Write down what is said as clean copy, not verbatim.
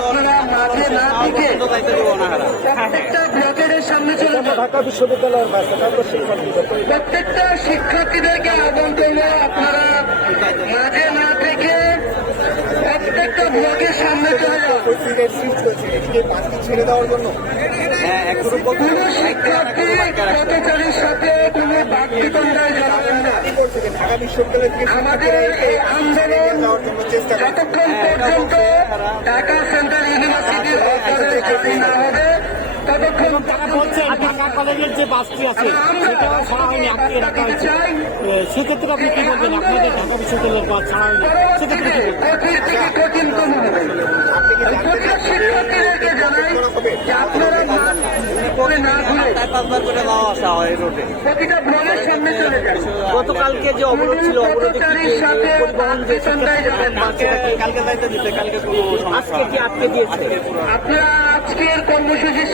আপনারা মাঠে না থেকে প্রত্যেকটা ব্লকের সামনে চলে যান। ঢাকা বিশ্ববিদ্যালয়ের প্রত্যেকটা শিক্ষার্থীদেরকে আহ্বান করবো আপনারা মাঠে না থেকে প্রত্যেকটা ব্লকের সামনে চলে যান। ছেড়ে দেওয়ার জন্য কোন শিক্ষার্থী পথচারীর সাথে কোন বাকবিতণ্ডায় জড়াবেন না। ঢাকা বিশ্ববিদ্যালয় আমাদের এই আন্দোলন যতক্ষণ পর্যন্ত ঢাকা সেন্ট্রাল ইউনিভার্সিটির অর্ডারে জারি না হবে ততক্ষণ ঢাকা কলেজের যে বাসটি আছে সেটাও ছাড়া হয়নি, আটকে রাখা হয়েছে। সেক্ষেত্রে আপনি কি বলবেন? আপনাদের ঢাকা বিশ্ববিদ্যালয়ের বাস ছাড়া হয়নি, সেক্ষেত্রে কি বলবেন? কঠিন থেকে কঠিনতম হবে। প্রতিটা শিক্ষার্থীদেরকে জানাই যে আপনারা মাঠ করে না ঘুরে প্রতিটা ব্লকের সামনে চলে যান। গতকালকে যে অবরোধ ছিল, পথচারীর সাথে বাকবিতণ্ডায় যাবেন না। আজকে কি আটকে দিয়েছে? আপনারা আজকের কর্মসূচি